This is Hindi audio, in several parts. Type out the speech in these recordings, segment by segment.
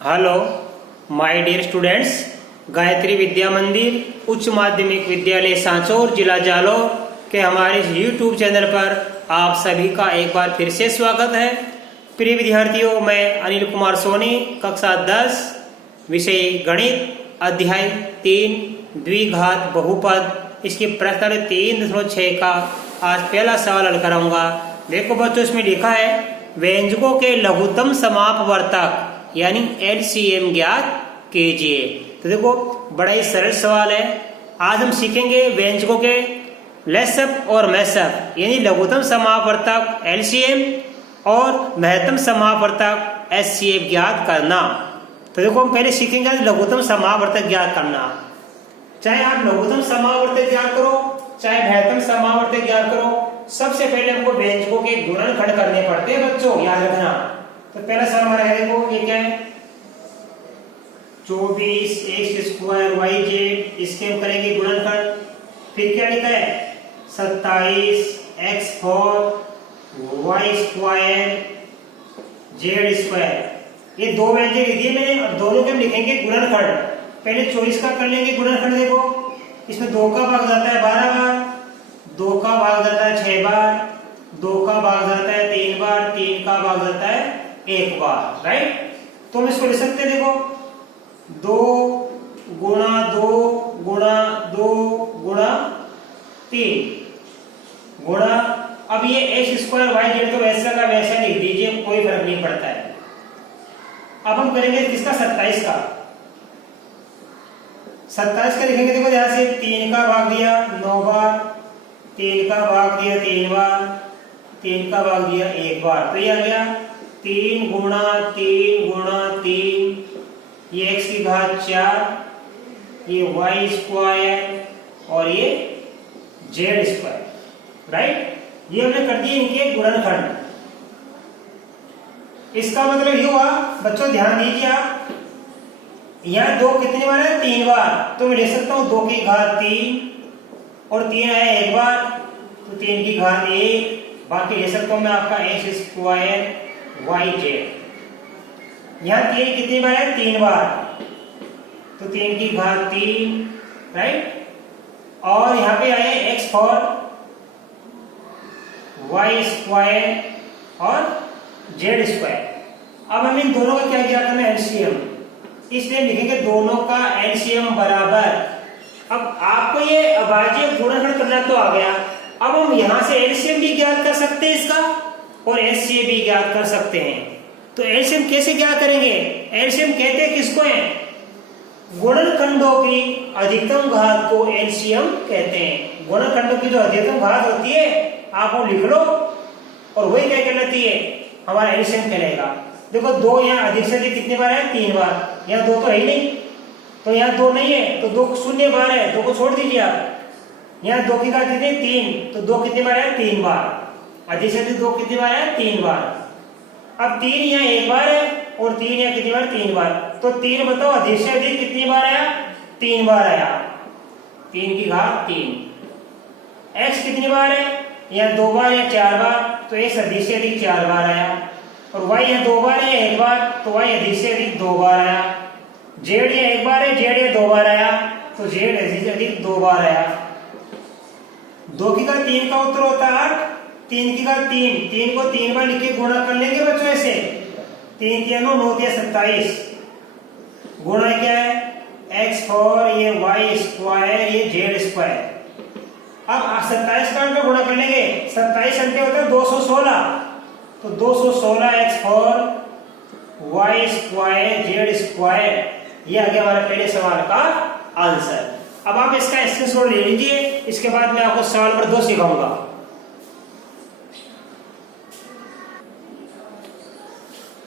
Hello my dear students, Gayatri Vidya Mandir उच्च माध्यमिक विद्यालय सांचौर जिला जालौर के हमारे YouTube चैनल पर आप सभी का एक बार फिर से स्वागत है। प्रिय विद्यार्थियों, मैं अनिल कुमार सोनी, कक्षा 10, विषय गणित, अध्याय 3 द्विघात बहुपद, इसके प्रश्न 3.6 का आज पहला सवाल हल कराऊंगा। देखो बच्चों, इसमें लिखा है व्यंजकों के लघुत्तम समापवर्तक यानी LCM ज्ञात कीजिए। तो देखो, बड़ा ही सरल सवाल है। आज हम सीखेंगे व्यंजकों के लेसअप और मैसअप यानी लघुत्तम समापवर्तक LCM और महत्तम समापवर्तक HCF ज्ञात करना। तो देखो, हम पहले सीखेंगे लघुत्तम समापवर्तक ज्ञात करना। चाहे आप लघुत्तम समापवर्तक ज्ञात करो, चाहे महत्तम समापवर्तक ज्ञात करो, सबसे पहले हमको व्यंजकों के गुणनखंड करने पड़ते हैं बच्चों, याद रखना। तो पहला सवाल हमारा है, देखो ये क्या है, 24x² YZ, इसके हम करेंगे गुणनखंड। फिर क्या लिखा है, 27x4 Y² Z²। ये दो व्यंजक लिख दिए मैंने और दोनों के हम लिखेंगे गुणनखंड। पहले 24 का कर लेंगे गुणनखंड। देखो, इसमें 2 का भाग जाता है 12 बार, 2 का भाग जाता है 6 बार, 2 का भाग जाता है 3 बार, 3 का भाग जाता है 1 बार, राइट। तो हम इसको लिख सकते हैं, देखो 2 गुणा 2 गुणा 2 गुणा 3 गुणा, अब ये x² YZ तो वैसा का वैसा लिख दीजिए, कोई फर्क नहीं पड़ता है। अब हम करेंगे किसका, 27 का। 27 का लिखेंगे, देखो यहां से 3 का भाग दिया 9 बार, 3 का भाग दिया 3 बार, 3 का भाग दिया 1 बार। तो ये आ गया 3 गुणा 3 गुणा 3, ये x की घात 4, ये Y² और ये Z², राइट। ये हमने कर दिए इनके गुणनखंड। इसका मतलब ये हुआ बच्चों, ध्यान दीजिए आप, यहाँ 2 कितनी बार है, 3 बार। तो मैं ले सकता हूँ 2 की घात 3 और 3 है 1 बार, तो 3 की घात 1, बाकी ले सकता हूँ मैं आपका x² YZ। यहाँ 3 कितनी बार है, 3 बार, तो 3 की घात 3, राइट। और यहाँ पे आए x4 Y² और Z²। अब हम इन दोनों का क्या किया करना है, LCM, इसलिए लिखेंगे दोनों का LCM बराबर। अब आपको ये अभाज्य गुणनखंड करना तो आ गया। अब हम यहां से LCM भी ज्ञात कर सकते हैं इसका और HCF भी ज्ञात कर सकते हैं। तो LCM कैसे ज्ञात करेंगे, LCM कहते हैं किसको है, गुणनखंडों की अधिकतम घात को LCM कहते हैं। गुणनखंडों की जो अधिकतम घात होती है आप वो लिख लो और वही क्या कहलाती है, हमारा LCM कहलाएगा। देखो 2 यहाँ अधिक से अधिक कितनी बार है, 3 बार। यहाँ 2 तो है ही नहीं, तो यहाँ 2 नहीं है, तो 2 शून्य बार है, 2 को छोड़ दीजिए आप। यहाँ 2 की घात कितनी, 3, तो 2 कितनी बार है, 3 बार। अधिक से अधिक 2 कितनी बार है, 3 बार। अब 3 यहाँ 1 बार है और 3 यहाँ कितनी बार, 3 बार। तो 3 बताओ अधिक से अधिक कितनी बार आया, 3 बार आया, 3 की घात 3। x कितनी बार है, यहाँ 2 बार या 4 बार, तो x अधिक से अधिक 4 बार आया। और y यहाँ 2 बार है 1 बार, तो y अधिक से अधिक 2 बार आया। z यहाँ 1 बार है, z यहाँ 2 बार आया, तो z अधिक से अधिक 2 बार आया। 2 की घात 3 का उत्तर होता है 8, 3 की घात 3, 3 को 3 बार लिख के गुणा कर लेंगे बच्चों ऐसे, 3 3 9 9 27, गुणा क्या है x4 ये Y² ये Z²। अब 27 का अंक गुणा कर लेंगे, 27 अंक होता है 216, तो 216 x4 Y² Z², ये आ गया हमारे पहले सवाल का आंसर। अब आप इसका स्क्रीनशॉट ले लीजिए, इसके बाद मैं आपको सवाल नंबर 2 सिखाऊंगा।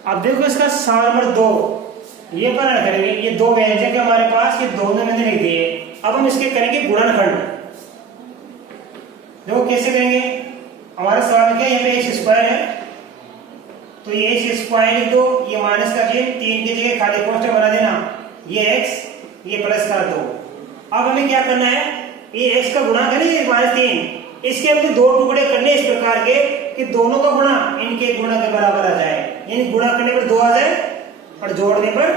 अब देखो इसका सवाल नंबर 2, ये पता करेंगे, ये 2 व्यंजक है हमारे पास, ये दोनों मैंने लिख दिए। अब हम इसके करेंगे गुणनखंड। देखो कैसे करेंगे, हमारा सवाल क्या है, यहाँ पे x² है, तो ये x² लिख दो, ये माइनस कर दिए, 3 की जगह खाली कोष्ठक बना देना, ये x ये प्लस कर दो। अब हमें क्या करना है, ये x का गुणा करिए -3, इसके हमने 2 टुकड़े करने इस प्रकार के कि दोनों का गुणा इनके गुणा के बराबर आ जाए, यानी गुणा करने पर 2 आ जाए और जोड़ने पर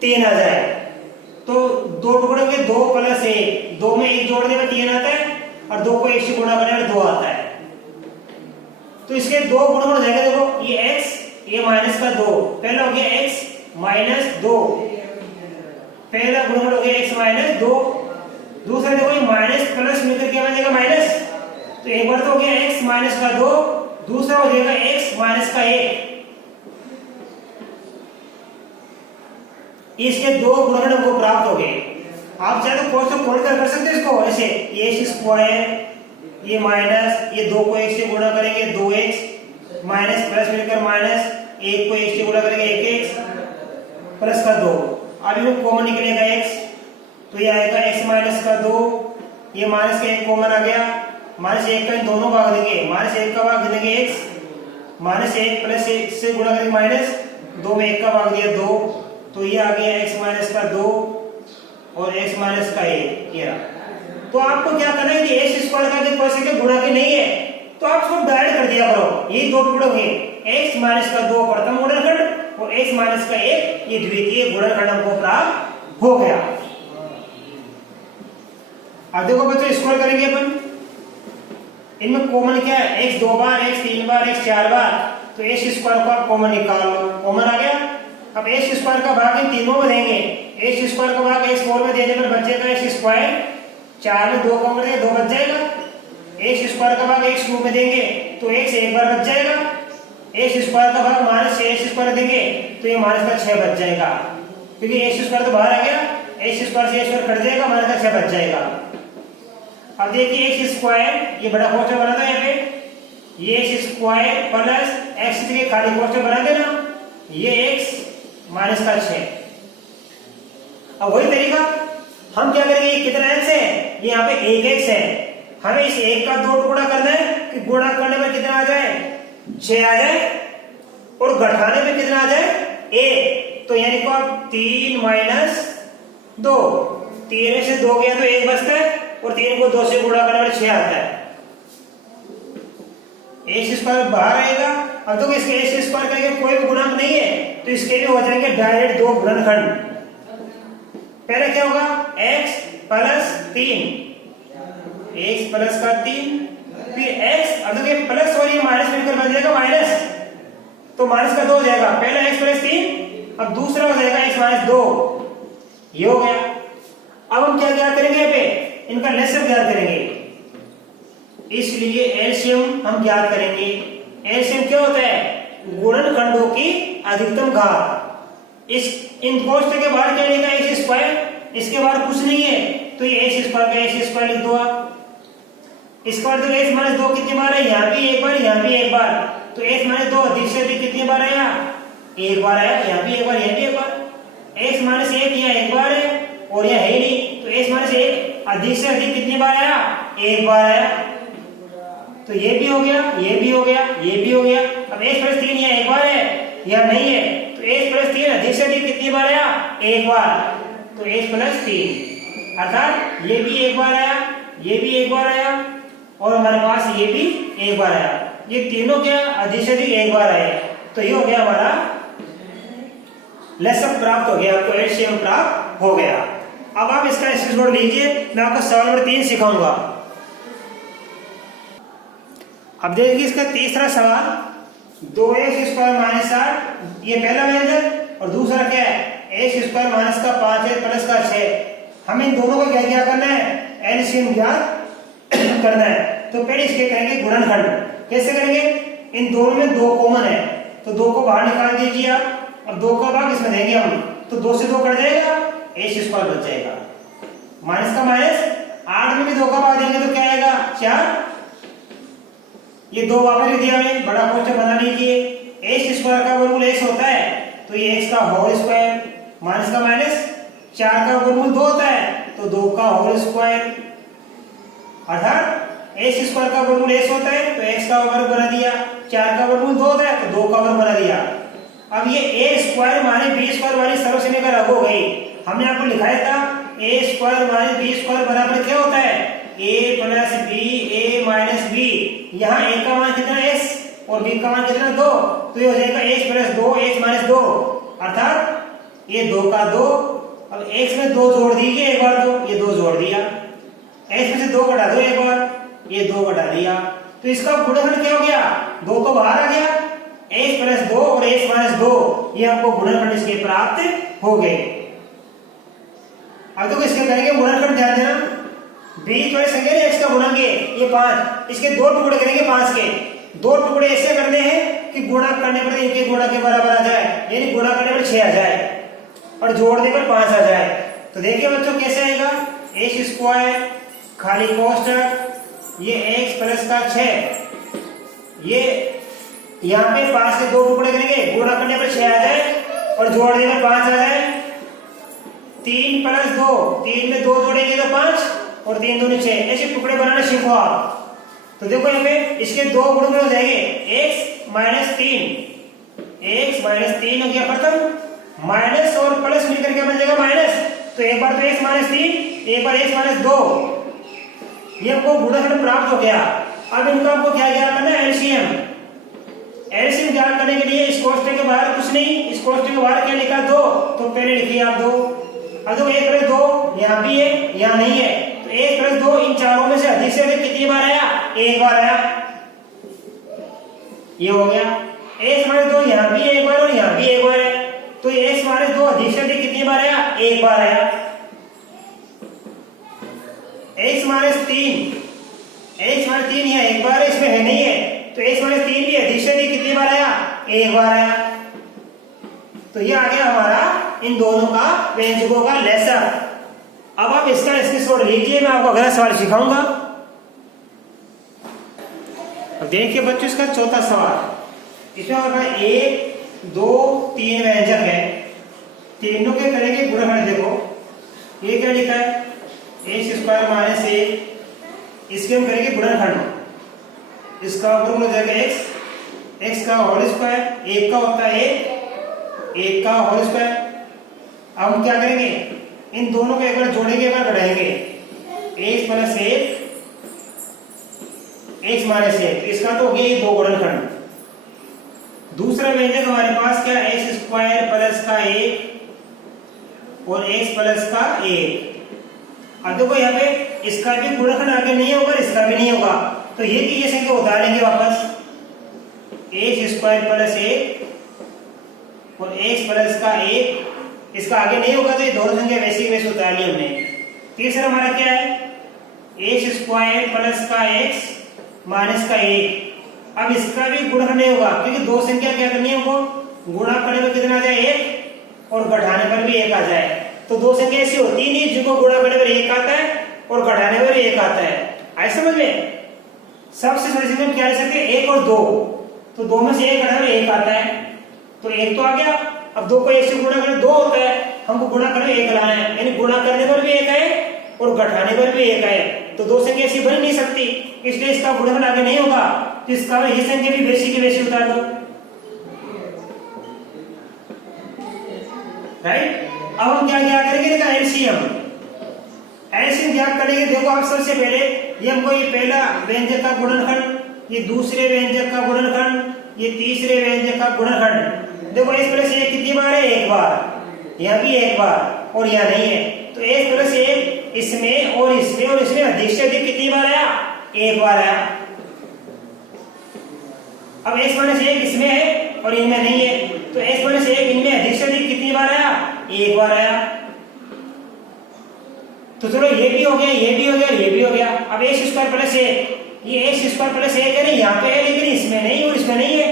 3 आ जाए। तो 2 टुकड़ों के 2 + 1, 2 में 1 जोड़ने पर 3 आता है और 2 को 1 से गुणा करने पर 2 आता है। तो इसके 2 गुणन हो जाएगा। देखो ये x, ये माइनस का 2, पहला हो गया x - 2, पहला गुणन हो गया x - 2। दूसरा देखो ये माइनस प्लस मिलकर क्या बन जाएगा माइनस। तो एक बार तो हो गया x - 2, दूसरा हो जाएगा x - 1। इसके 2 गुणन हमको प्राप्त हो गए। आप चाहे तो कोष्टक खोल कर सकते हो इसको ऐसे, x², ये माइनस, ये 2 को 1 से गुणा करेंगे 2x, माइनस प्लस मिलकर माइनस, 1 को 1 से गुणा करेंगे 1x, प्लस का 2। अब ये कॉमन निकलेगा x, तो ये आएगा x - 2, ये माइनस का 1 कॉमन आ गया, -1 का इन दोनों भाग देंगे, -1 का भाग देंगे x, -1 प्लस 1 से गुणा करेंगे माइनस 2 में 1 का भाग दिया 2, तो ये आ गया x - 2 और x - 1 ये रहा। तो आपको क्या करना है कि x² का जो कोई के गुणा के नहीं है तो आप इसको डायरेक्ट कर दिया करो। ये 2 टुकड़े हुए, x - 2 प्रथम गुणनखंड और x - 1 ये द्वितीय गुणनखंड हमको प्राप्त हो गया। अब देखो बच्चों स्क्वायर करेंगे अपन, इनमें कॉमन क्या है, x 2 बार, x 3 बार, x 4 बार, तो x² को आप कॉमन निकाल लो, कॉमन आ गया। अब x² का भाग इन तीनों में देंगे, x² का भाग x4 में देने पर बचेगा x², 4 में 2 कम कर देंगे 2 बच जाएगा। x² का भाग x2 में देंगे तो x एक बार बच जाएगा, x² का भाग -6x² देंगे तो ये -6 बच जाएगा, क्योंकि x² तो बाहर आ गया, x² से x² कट जाएगा, -6 बच जाएगा। अब देखिए x² ये बड़ा कोष्ठक बना दो यहाँ पे, ये x² प्लस x के खाली कोष्ठक बना देना, ये x -6। अब वही तरीका हम क्या करेंगे, ये कितना x है, ये यहाँ पे 1x है, हमें इस 1 का 2 टुकड़ा करना है कि गुणा करने में कितना आ जाए 6 आ जाए और घटाने में कितना आ जाए 1। तो यानी को आप 3 - 2, 3 में से 2 गया तो 1 बचता है और 3 को 2 से गुणा करने में 6 आता है, x² बाहर आएगा। अब तो इसके x² का कोई भी गुणक नहीं है तो इसके भी हो जाएंगे डायरेक्ट 2 गुणनखंड। पहले क्या होगा x + 3, x प्लस का 3, फिर x, अब देखिए प्लस और ये माइनस मिलकर बन जाएगा माइनस, तो माइनस का 2 हो जाएगा, पहला x + 3, अब दूसरा हो जाएगा x - 2, ये हो गया। अब हम क्या क्या करेंगे यहाँ पे, इनका लेसर ज्ञात करेंगे, इसलिए एलसीएम हम ज्ञात करेंगे। एलसीएम क्या होता है, गुणनखंडों की अधिकतम घात। इस इन कोष्ठक के बाहर क्या लिखा है x², इसके बाहर कुछ नहीं है तो ये x² का x² लिख दो आप। इसके बाद तो x - 2 कितनी बार है, यहाँ भी एक बार, यहाँ भी एक बार, तो x - 2 अधिक से अधिक कितनी बार आया, एक बार आया, यहाँ भी एक बार, यहाँ भी एक बार। x - 1 यहाँ एक बार है और यहाँ है ही नहीं, तो x - 1 अधिक से अधिक कितनी बार आया, एक बार आया, तो ये भी हो गया, ये भी हो गया, ये भी हो गया। अब x + 3 यहाँ एक बार है, यहाँ नहीं है, तो x + 3 अधिक से अधिक कितनी बार आया, एक बार, तो x + 3 अर्थात ये भी एक बार आया, ये भी एक बार आया और हमारे पास ये भी एक बार आया, ये तीनों क्या अधिक से अधिक एक बार आए, तो ये हो गया हमारा लेसअप प्राप्त हो गया, आपको एलसीएम प्राप्त हो गया। अब आप इसका स्क्रीनशॉट लीजिए, मैं आपको सवाल नंबर 3 सिखाऊंगा। अब देखिए इसका तीसरा सवाल, 2x² - 8, ये पहला व्यंजक और दूसरा क्या है x² - का 5 है प्लस का 6। हमें इन दोनों का क्या क्या करना है, एलसीएम ज्ञात करना है। तो पहले इसके करेंगे गुणनखंड, कैसे करेंगे, इन दोनों में 2 कॉमन है तो 2 को बाहर निकाल दीजिए आप। अब 2 का भाग इसमें देंगे हम, तो 2 से 2 कट जाएगा, x² बच जाएगा, माइनस का माइनस, 8 में भी 2 का भाग देंगे तो क्या आएगा 4, ये 2 वापस दिया है, बड़ा कोष्ठक बना लीजिए। x² का वर्गमूल x होता है तो ये x का होल स्क्वायर, माइनस का माइनस, 4 का वर्गमूल 2 होता है तो 2 का होल स्क्वायर, अर्थात x² का वर्गमूल x होता है तो x का वर्ग बना दिया, 4 का वर्गमूल 2 होता है तो 2 का वर्ग बना दिया। अब ये a² - b² वाली सर्वसमीकरण रद्द हो गई। हमने आपको लिखाया था a² - b² बराबर क्या होता है, a + b, a - b। यहाँ a का मान कितना x और b का मान कितना 2, तो ये हो जाएगा x + 2 x - 2, अर्थात ये 2 का 2, अब x में 2 जोड़ दीजिए एक बार, तो ये 2 जोड़ दिया, x में से 2 घटा दो एक बार, ये 2 घटा दिया, तो इसका गुणनखंड क्या हो गया, 2 तो बाहर आ गया, x प्लस 2 और x माइनस 2, ये हमको गुणनखंड इसके प्राप्त हो गए। अब देखो इसके करेंगे गुणनखंड, ध्यान देना, बीच वाली संख्या ने x का गुणा किए, ये 5, इसके 2 टुकड़े करेंगे 5 के, 2 टुकड़े ऐसे करने हैं कि गुणा करने पर इनके गुणा के बराबर आ जाए, यानी गुणा करने पर 6 आ जाए और जोड़ने पर 5 आ जाए। तो देखिए बच्चों कैसे आएगा, x स्क्वायर खाली कोष्टक, ये x प्लस का 6, ये यहाँ पे 5 के 2 टुकड़े करेंगे, गुणा करने पर 6 आ जाए और जोड़ने पर 5 आ जाए, 3 प्लस 2, 3 में 2 जोड़ेंगे तो 5 और 3 दूनी 6, ऐसे टुकड़े बनाना सीखो आप। तो देखो यहाँ पे इसके 2 गुण में हो जाएंगे, x माइनस 3 हो गया प्रथम, माइनस और प्लस मिलकर क्या बन जाएगा माइनस, तो एक बार तो x माइनस 3, एक बार x माइनस 2, ये आपको गुणनखंड प्राप्त हो गया। अब इनका आपको क्या ज्ञात करना है, एलसीएम ज्ञात करने के लिए इस कोष्टक के बाहर कुछ नहीं, इस कोष्टक के बाहर क्या लिखा 2, तो पहले लिखिए आप 2, अब देखो 1 प्लस 2 यहाँ भी है यहाँ नहीं है, तो 1 प्लस 2 इन चारों में से अधिक कितनी बार आया, एक बार आया, ये हो गया। x माइनस 2 यहाँ भी एक बार और यहाँ भी एक बार है, तो x माइनस 2 अधिक कितनी बार आया, एक बार आया। x माइनस 3 यहाँ एक बार इसमें है नहीं है, तो x माइनस 3 भी अधिक कितनी बार आया, एक बार आया। तो ये आ गया हमारा इन दोनों का व्यंजकों का लेसन। अब आप इसका स्क्रीनशॉट लीजिए, मैं आपको अगला सवाल सिखाऊंगा। अब देखिए बच्चों इसका चौथा सवाल, इसमें हमारे 1 2 3 व्यंजक है, तीनों के करेंगे गुणनखंड। देखो ये क्या लिखा है, x स्क्वायर माइनस 1, इसके हम करेंगे गुणनखंड, इसका वर्गमूल हो जाएगा x का होल स्क्वायर, 1 का होता है 1 का होल स्क्वायर। अब हम क्या करेंगे, इन दोनों को एक बार जोड़ेंगे, एक बार घटाएंगे, x प्लस 1 x माइनस 1, इसका तो हो गया ये 2 गुणनखंड। दूसरा व्यंजक हमारे पास क्या, x स्क्वायर प्लस का 1 और x प्लस का 1। अब देखो यहाँ पे इसका भी गुणनखंड आगे नहीं होगा, इसका भी नहीं होगा, तो ये संख्या उतार लेंगे वापस, x स्क्वायर प्लस 1 और x प्लस का 1, इसका आगे नहीं होगा, तो ये दोनों संख्या वैसी वैसे उतार ली हमने। तीसरा हमारा क्या है, x स्क्वायर प्लस का x माइनस का 1, अब इसका भी गुणनखंड नहीं होगा, क्योंकि दो संख्या क्या करनी है हमको, गुणा करने पर कितना आ जाए 1 और घटाने पर भी 1 आ जाए। तो दो संख्या ऐसी होती नहीं जिनको गुणा करने पर 1 आता है और घटाने पर 1 आता है, आए समझ में। सबसे छोटी संख्या क्या ले सकते हैं, 1 और 2, तो 2 में से 1 घटाने पर 1 आता है, तो 1 तो आ गया। अब 2 को 1 से गुणा करने 2 होता है, हमको गुणा करने 1 लाना है, यानी गुणा करने पर भी 1 है और घटाने पर भी 1 है, तो दो संख्या ऐसी बन नहीं सकती, इसलिए इसका गुणनखंड आगे नहीं होगा, तो इसका ये संख्या भी वैसी की वैसी उतार दो, राइट। अब हम क्या करेंगे, इसका एलसीएम ज्ञात करेंगे। देखो आप सबसे पहले ये हमको ये पहला व्यंजक का गुणनखंड, ये दूसरे व्यंजक का गुणनखंड, ये तीसरे व्यंजक का गुणनखंड। देखो x प्लस 1 कितनी बार है, एक बार, यहाँ भी एक बार और यहाँ नहीं है, तो x प्लस 1 इसमें और इसमें और इसमें अधिक से अधिक कितनी बार आया, एक बार आया। अब x माइनस 1 इसमें है और इनमें नहीं है, तो x माइनस 1 इनमें अधिक से अधिक कितनी बार आया, एक बार आया। तो चलो ये भी हो गया, ये भी हो गया, ये भी हो गया। अब x स्क्वायर प्लस 1, ये x स्क्वायर प्लस 1 है, यहाँ पे है लेकिन इसमें नहीं और इसमें नहीं है,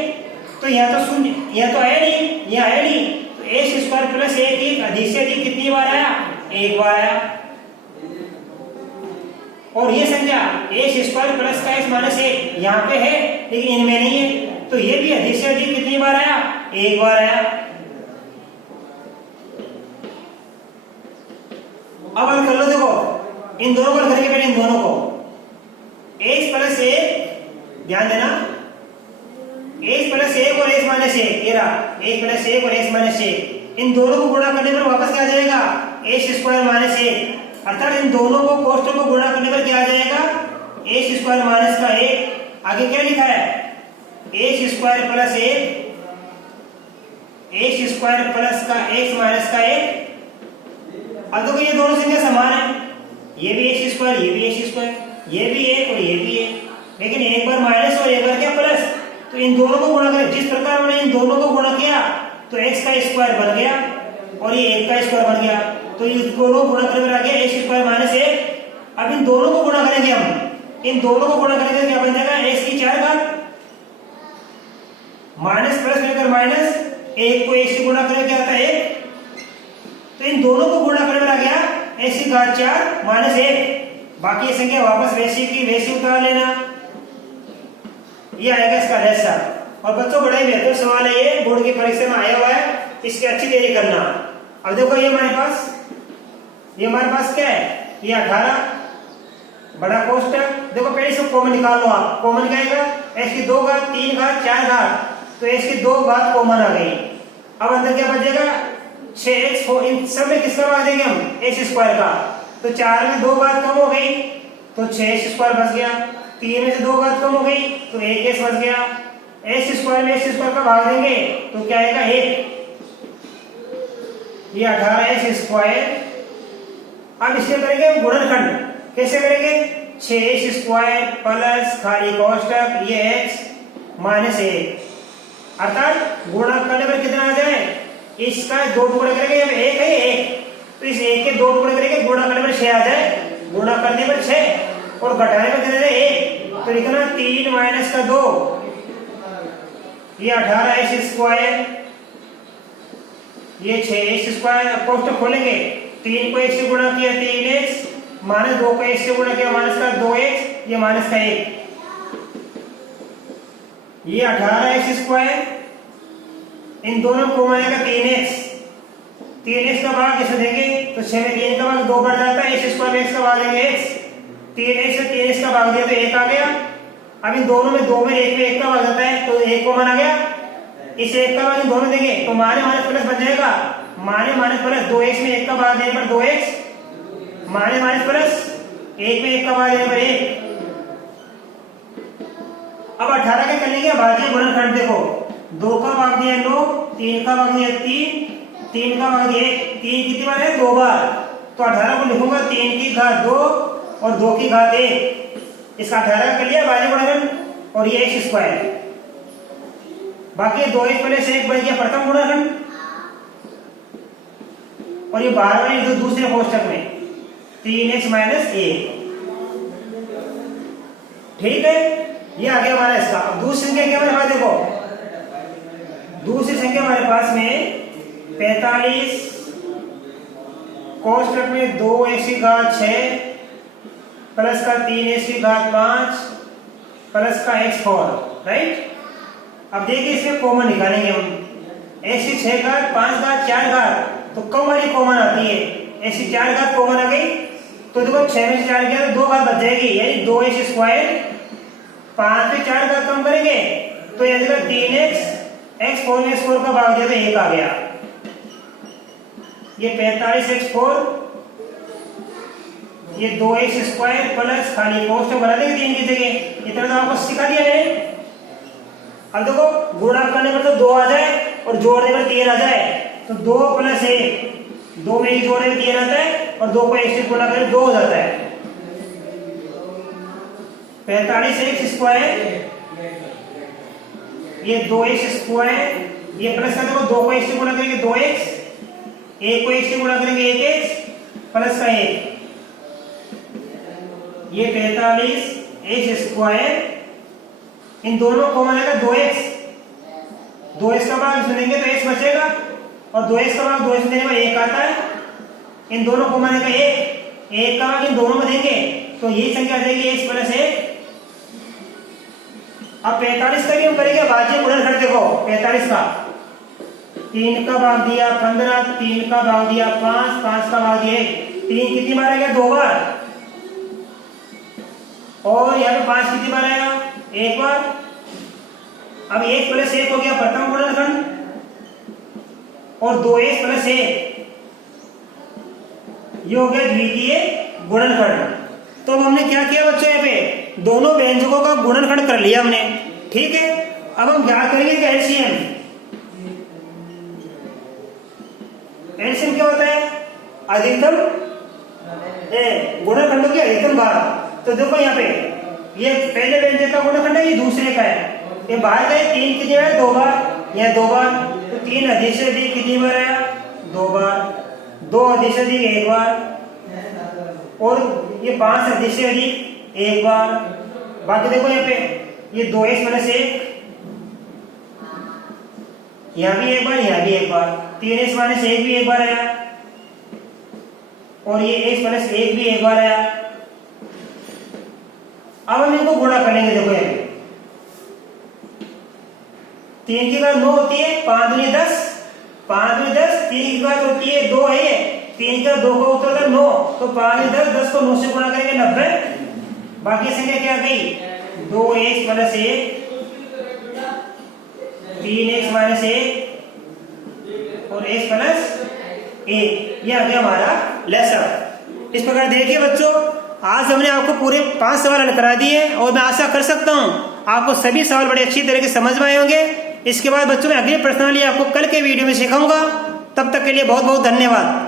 तो यहाँ तो शून्य, यहाँ तो है नहीं, यहाँ है नहीं, तो x स्क्वायर प्लस 1 अधिक से अधिक कितनी बार आया, एक बार आया। और ये संख्या x स्क्वायर प्लस का x माइनस 1 यहाँ पे है लेकिन इनमें नहीं है, तो ये भी अधिक से अधिक कितनी बार आया, एक बार आया। अब हल कर लो, देखो इन दोनों को हल करके पहले इन दोनों को, x प्लस 1, ध्यान देना, x प्लस 1 और x माइनस 1, ये रहा x प्लस 1 और x माइनस 1, इन दोनों को गुणा करने पर वापस क्या आ जाएगा, x स्क्वायर माइनस 1, अर्थात इन दोनों को कोष्टक को गुणा करने पर क्या आ जाएगा, x स्क्वायर माइनस का 1। आगे क्या लिखा है, x square plus 1 x square plus का एक्स माइनस का एक। अब देखो ये दोनों संख्या समान है, ये भी एक्स स्क्वायर, ये भी एक्स स्क्वायर, ये भी एक और ये भी एक, लेकिन एक बार माइनस और एक बार क्या प्लस। तो इन दोनों को गुणा करें, जिस प्रकार हमने इन दोनों को गुणा किया तो एक्स का स्क्वायर बन गया और ये एक का स्क्वायर बन गया, तो इन दोनों को गुणा करके आ गया एक्स स्क्वायर माइनस एक। अब इन दोनों को गुणा करेंगे हम, इन दोनों को गुणा करेंगे क्या बन जाएगा, एक्स की 4 घात माइनस प्लस लेकर माइनस, एक को एक से गुणा करेंगे क्या आता है एक, तो इन दोनों को गुणा करने में आ गया एक्स की घात 4 माइनस 1। बाकी ये संख्या वापस वैसी की वैसी उतार लेना, ये आएगा इसका आंसर। और बच्चों बड़ा ही बेहतर सवाल है ये, बोर्ड की परीक्षा में आया हुआ है, इसकी अच्छी तैयारी करना। अब देखो ये हमारे पास क्या है, ये 18 बड़ा कोष्टक। देखो पहले से कॉमन निकाल लो आप, कॉमन क्या आएगा, एक्स की 2 घात 3 घात 4 घात, तो एक्स की 2 घात कॉमन आ गई। अब अंदर क्या बचेगा 6x, इन सब में किसका भाग देंगे हम, एक्स स्क्वायर का, तो 4 में 2 घात कम हो गई तो 6x स्क्वायर बच गया, 3 में से 2 घात कम हो गई तो 1x बच गया, एक्स स्क्वायर में एक्स स्क्वायर का भाग देंगे तो क्या आएगा 1, ये 18x स्क्वायर। अब इसके करेंगे गुणनखंड, कैसे करेंगे, 6x स्क्वायर प्लस खाली कोष्टक ये x माइनस 1, अर्थात गुणा करने पर कितना आ जाए, इसका 2 टुकड़े करेंगे, एक है एक, तो इस एक के 2 टुकड़े करेंगे, गुणा करने पर 6 आ जाए, गुणा करने पर 6 और घटाने पर कितना है 1, तो लिखना 3 माइनस का 2, ये 18x स्क्वायर, ये 6x स्क्वायर। अब कोष्टक खोलेंगे, 3 को 1 से गुणा किया 3x माइनस 2 को 1 से गुणा किया माइनस का 2x, ये माइनस का 1, ये 18x स्क्वायर, इन दोनों को मानेगा 3x, 3x का भाग इसे देंगे तो 6 में 3 का भाग 2 बढ़ जाता है, x स्क्वायर में x का भाग देंगे x, 3x से 3x का भाग दिया तो 1 आ गया। अब इन दोनों में 2 में 1 में 1 का भाग जाता है तो 1 को मान आ गया, इस 1 का भाग इन दोनों देंगे तो माने माइनस प्लस बन जाएगा, माने माइनस प्लस 2x में 1 का भाग देने पर 2x माने माइनस प्लस 1 में 1 का भाग देने पर 1। अब 18 के कर लेंगे भाज्य गुणनखंड, देखो 2 का भाग दिया 9, 3 का भाग दिया 3 का भाग दिया 1, 3 कितनी बार है 2 बार, तो 18 को लिखूंगा 3 की घात 2 और 2 की घात 1, इसका 18 कर लिया भाज्य गुणनखंड और ये x स्क्वायर, बाकी 2x प्लस 1 बन गया प्रथम गुणनखंड और ये बाहर वाले दूसरे कोष्टक में 3x माइनस 1, ठीक है, ये आ गया हमारा इसका। अब दूसरी संख्या क्या हमारे पास, देखो दूसरी संख्या हमारे पास में 45 कोष्टक में 2x की घात 6 प्लस का 3x की घात 5 प्लस का x4, राइट। अब देखिए इसमें कॉमन निकालेंगे हम, x की 6 घात 5 घात 4 घात, तो कम वाली कॉमन आती है, x की 4 घात कॉमन आ गई तो देखो 6 में से 4 गया तो 2 घात बच जाएगी, यानी 2x स्क्वायर, 5 में 4 घात कम करेंगे तो यानी 3x, x4 में x4 का भाग दिया तो 1 आ गया, ये 45x4, ये 2x स्क्वायर प्लस खाली कोष्टक बना देंगे 3 की जगह, इतना तो आपको सिखा दिया है। अब देखो गुणा करने पर तो 2 आ जाए और जोड़ने पर 3 आ जाए, तो 2 प्लस 1, 2 में ही जोड़ने में 3 आता है और 2 को 1 से गुणा करें 2 हो जाता है, 45x स्क्वायर, ये 2x स्क्वायर, ये प्लस का देखो 2 को 1 से गुणा करेंगे 2x, 1 को 1 से गुणा करेंगे 1x प्लस का 1, ये 45x स्क्वायर, इन दोनों को मानेगा 2x, 2x का भाग सुनेंगे तो x बचेगा और 2x का भाग 2x देने में 1 आता है, इन दोनों को मानेगा 1 का भाग इन दोनों में देंगे तो यही संख्या आ जाएगी x प्लस 1। अब 45 का भी हम करेंगे भाज्य गुणनखंड, देखो 45 का 3 का भाग दिया 15, 3 का भाग दिया 5, 5 का भाग दिया 1, 3 कितनी बार आ गया 2 बार, और यहाँ पे 5 कितनी बार आया 1 बार। अब 1 प्लस 1 हो गया प्रथम गुणनखंड और 2x प्लस 1 ये हो गया द्वितीय गुणनखंड। तो अब हमने क्या किया बच्चों, यहाँ पे दोनों व्यंजकों का गुणनखंड कर लिया हमने, ठीक है। अब हम क्या करेंगे एलसीएम, एलसीएम क्या होता है? अधिकतम गुणनखंडों की अधिकतम भाग। तो देखो यहाँ पे ये पहले व्यंजक का गुणनखंड है, ये दूसरे का है। ये बाहर का 3 कितनी बार? 2 बार, या 2 बार। तो 3 अधिक से अधिक कितनी बार आया? 2 बार। 2 अधिक से अधिक 1 बार, और ये 5 अधिक से अधिक 1 बार। बाकी देखो यहाँ पे ये 2x - 1, यहाँ भी 1 बार, यहाँ भी 1 बार। 3x - 1 भी 1 बार आया, और ये x - 1 भी 1 बार आया। अब हम इनको गुणा करेंगे। देखो यहाँ पे 3 की घात 9 होती है, 5 दूनी 10, 5 दूनी 10, 3 की घात होती है 2 है, 3 का 2 का उत्तर था 9, तो 5 दूनी 10, 10 को 9 से गुणा करेंगे 90। बाकी संख्या क्या गई? 2x - 1, 3x - 1 और x + 1। ये आ गया हमारा लेसन। इस प्रकार देखिए बच्चों, आज हमने आपको पूरे 5 सवाल हल करा दिए, और मैं आशा कर सकता हूं आपको सभी सवाल बड़े अच्छी तरह से समझ में आए होंगे। इसके बाद बच्चों मैं अगली प्रश्नावली आपको कल के वीडियो में सिखाऊंगा। तब तक के लिए बहुत बहुत धन्यवाद।